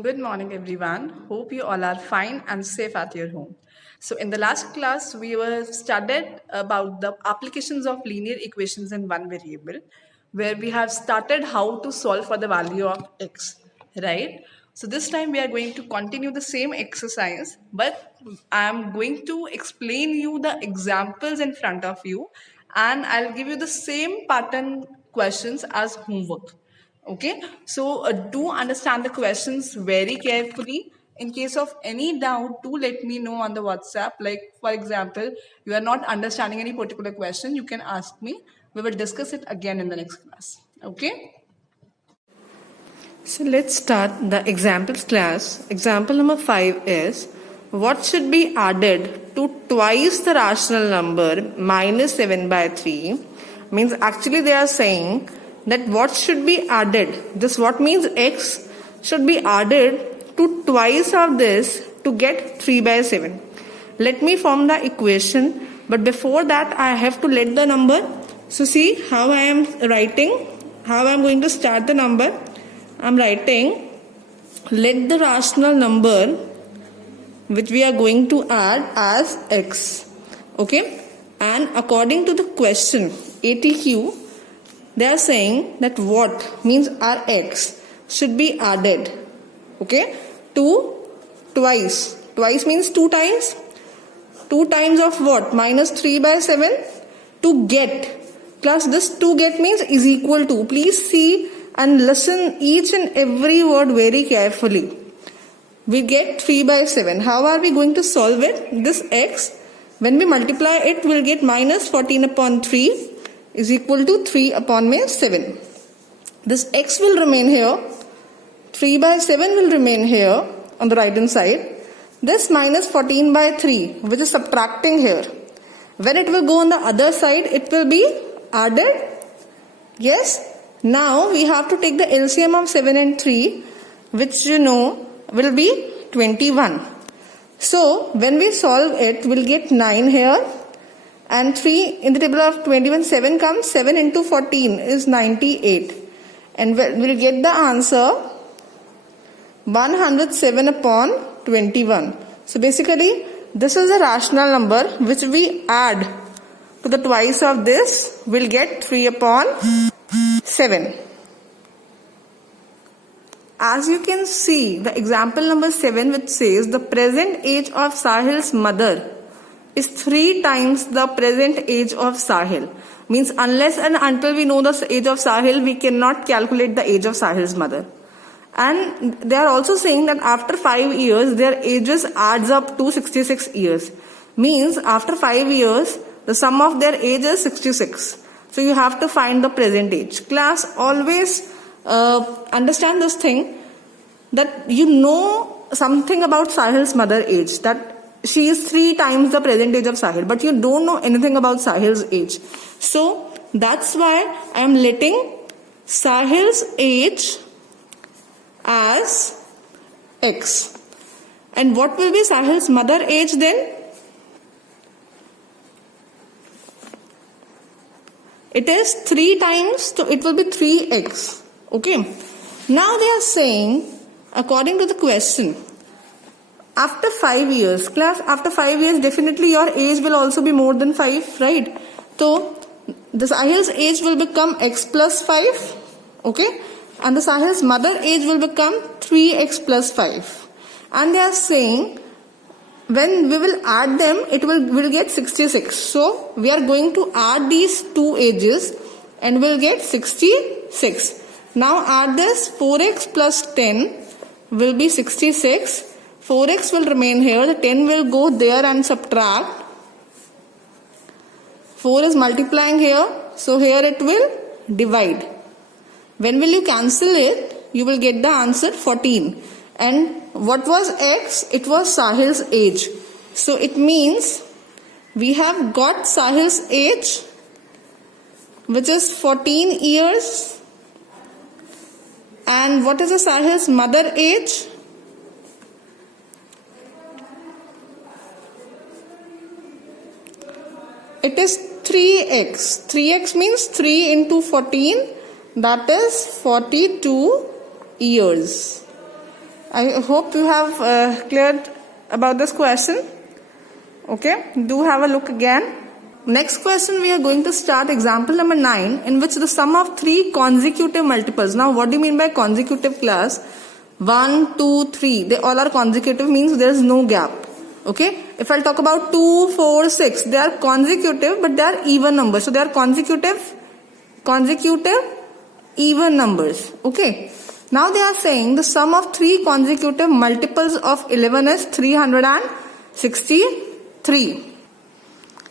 Good morning, everyone. Hope you all are fine and safe at your home. So, in the last class, we were studied about the applications of linear equations in one variable, where we have started how to solve for the value of x, right? So, this time we are going to continue the same exercise, but I am going to explain you the examples in front of you, and I'll give you the same pattern questions as homework. Okay, so do understand the questions very carefully. In case of any doubt, do let me know on the WhatsApp. Like, for example, you are not understanding any particular question, you can ask me. We will discuss it again in the next class. Okay. So let's start the examples class. Example number 5 is what should be added to twice the rational number minus 7 by 3? Means actually they are saying that what should be added. This what means x should be added to twice of this to get 3 by 7. Let me form the equation, but before that I have to let the number. So see how I am writing, how I am going to start the number. I am writing let the rational number which we are going to add as x. Okay, and according to the question ATQ, they are saying that what means our x should be added, okay, to twice. Twice means 2 times. 2 times of what? Minus 3 by 7 to get. Plus this to get means is equal to. Please see and listen each and every word very carefully. We get 3 by 7. How are we going to solve it? This x, when we multiply it, we'll get minus 14 upon 3 is equal to 3 upon 7. This x will remain here. 3 by 7 will remain here on the right hand side. This minus 14 by 3, which is subtracting here. When it will go on the other side, it will be added. Yes. Now we have to take the LCM of 7 and 3, which you know will be 21. So when we solve it, we'll get 9 here and 3 in the table of 21. 7 comes, 7 into 14 is 98. And we'll get the answer 107 upon 21. So basically this is a rational number which we add to the twice of this, we'll get 3 upon 7. As you can see, the example number 7 which says the present age of Sahil's mother is 3 times the present age of Sahil. Means unless and until we know the age of Sahil, we cannot calculate the age of Sahil's mother. And they are also saying that after 5 years, their ages adds up to 66 years. Means after 5 years, the sum of their age is 66. So you have to find the present age. Class, always understand this thing, that you know something about Sahil's mother age, that she is 3 times the present age of Sahil, but you don't know anything about Sahil's age. So that's why I am letting Sahil's age as x. And what will be Sahil's mother age then? It is 3 times, so it will be 3x. Okay. Now they are saying, according to the question, after 5 years, class, after 5 years, definitely your age will also be more than 5, right? So, the Sahil's age will become x plus 5, okay? And the Sahil's mother age will become 3x plus 5. And they are saying, when we will add them, we'll get 66. So we are going to add these two ages and we'll get 66. Now add this, 4x plus 10 will be 66. 4x will remain here, the 10 will go there and subtract. 4 is multiplying here, so here it will divide. When will you cancel it? You will get the answer 14. And what was x? It was Sahil's age. So it means we have got Sahil's age, which is 14 years. And what is the Sahil's mother age? It is 3x. 3x means 3 into 14. That is 42 years. I hope you have cleared about this question. Okay, do have a look again. Next question, we are going to start example number 9, in which the sum of 3 consecutive multiples. Now, what do you mean by consecutive, class? 1, 2, 3. They all are consecutive, means there is no gap. Okay. If I'll talk about 2, 4, 6, they are consecutive, but they are even numbers. So they are consecutive, even numbers. Okay. Now they are saying the sum of 3 consecutive multiples of 11 is 363.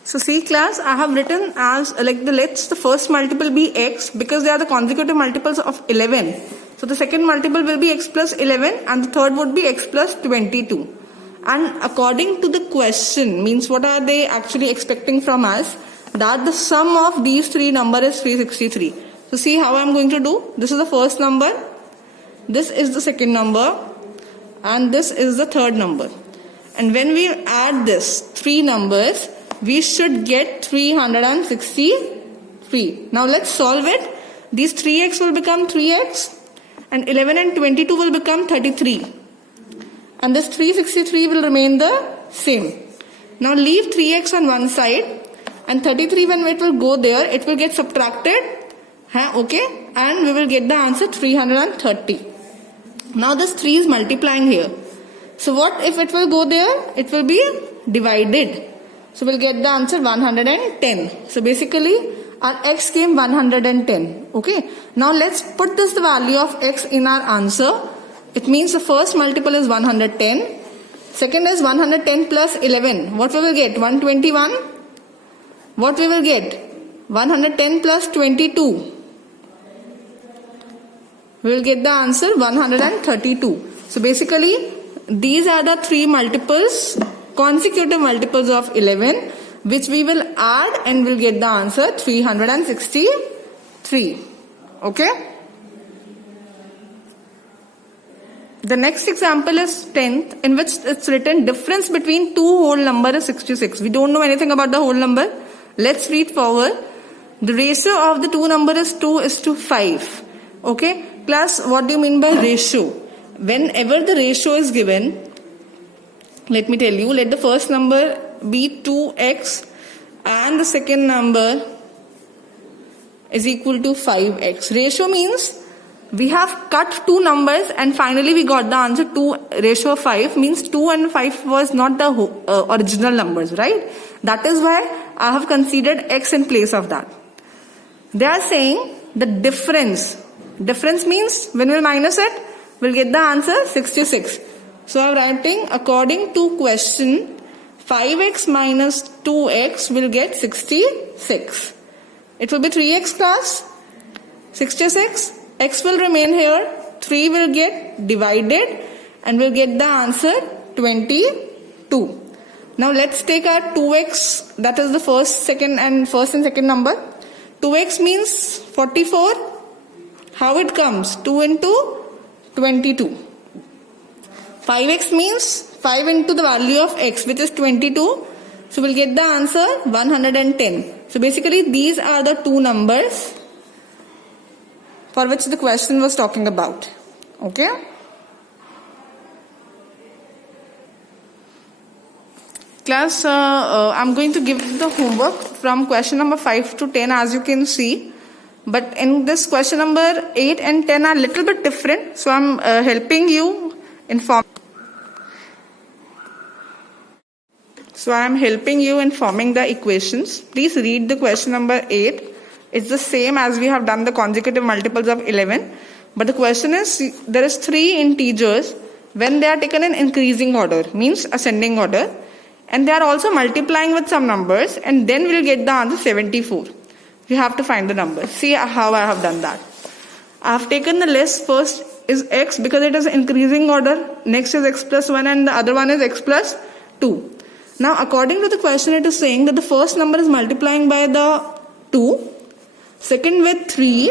So see, class, I have written as let's the first multiple be x, because they are the consecutive multiples of 11. So the second multiple will be x plus 11 and the third would be x plus 22. And according to the question, means what are they actually expecting from us? That the sum of these 3 numbers is 363. So see how I am going to do. This is the first number, this is the second number, and this is the third number. And when we add this 3 numbers, we should get 363. Now let's solve it. These 3x will become 3x and 11 and 22 will become 33. And this 363 will remain the same. Now leave 3x on one side and 33, when it will go there, it will get subtracted. Okay, and we will get the answer 330. Now this 3 is multiplying here. So what if it will go there? It will be divided. So we'll get the answer 110. So basically our x came 110. Okay. Now let's put this the value of x in our answer. It means the first multiple is 110. Second is 110 plus 11. What we will get? 121. What we will get? 110 plus 22. We will get the answer 132. So basically these are the 3 multiples, consecutive multiples of 11, which we will add and we'll get the answer 363. Okay. The next example is 10th, in which it's written difference between 2 whole number is 66. We don't know anything about the whole number. Let's read forward. The ratio of the 2 number is 2:5. Okay. Plus, what do you mean by ratio? Whenever the ratio is given, let me tell you, let the first number be 2x and the second number is equal to 5x. Ratio means we have cut 2 numbers and finally we got the answer 2 ratio 5, means 2 and 5 was not the original numbers, right? That is why I have considered x in place of that. They are saying the difference means when we minus it, we'll get the answer 66. So I'm writing according to question, 5x minus 2x will get 66. It will be 3x, class. 66. X will remain here. 3 will get divided and we'll get the answer 22. Now let's take our 2x, that is the first and second number. 2x means 44. How it comes? 2 into 22. 5x means 5 into the value of x, which is 22. So we'll get the answer 110. So basically these are the 2 numbers for which the question was talking about. Okay. Class, I'm going to give the homework from question number 5 to 10, as you can see. But in this question number 8 and 10 are a little bit different. So I'm helping you inform. So I am helping you in forming the equations. Please read the question number 8. It's the same as we have done the consecutive multiples of 11. But the question is, there is 3 integers when they are taken in increasing order, means ascending order. And they are also multiplying with some numbers, and then we'll get the answer 74. You have to find the number. See how I have done that. I have taken the list. First is x because it is increasing order. Next is x plus 1 and the other one is x plus 2. Now according to the question, it is saying that the first number is multiplying by the 2, second with 3,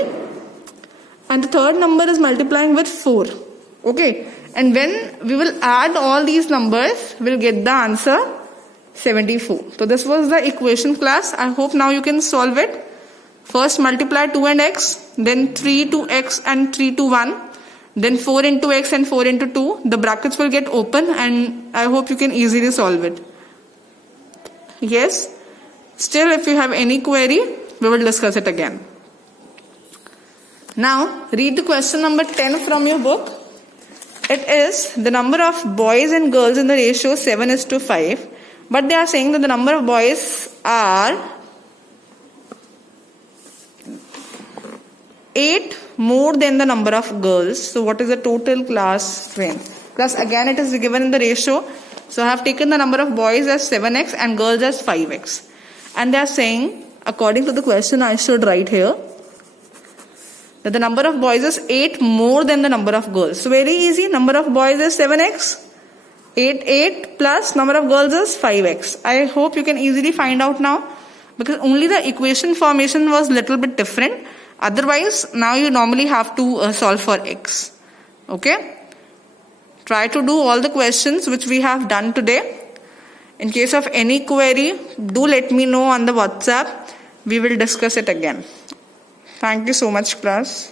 and the third number is multiplying with 4. Okay. And when we will add all these numbers, we'll get the answer 74. So this was the equation, class. I hope now you can solve it. First multiply 2 and x, then 3 to x and 3 to 1. then 4 into x and 4 into 2, the brackets will get open, and I hope you can easily solve it. Yes? Still, if you have any query, we will discuss it again. Now, read the question number 10 from your book. It is the number of boys and girls in the ratio 7:5, but they are saying that the number of boys are 8 more than the number of girls. So what is the total class strength? Plus again it is given in the ratio. So I have taken the number of boys as 7x and girls as 5x. And they are saying, according to the question, I should write here that the number of boys is 8 more than the number of girls. So very easy. Number of boys is 7x. 8 plus number of girls is 5x. I hope you can easily find out now, because only the equation formation was little bit different. Otherwise, now you normally have to solve for x. Okay? Try to do all the questions which we have done today. In case of any query, do let me know on the WhatsApp. We will discuss it again. Thank you so much, class.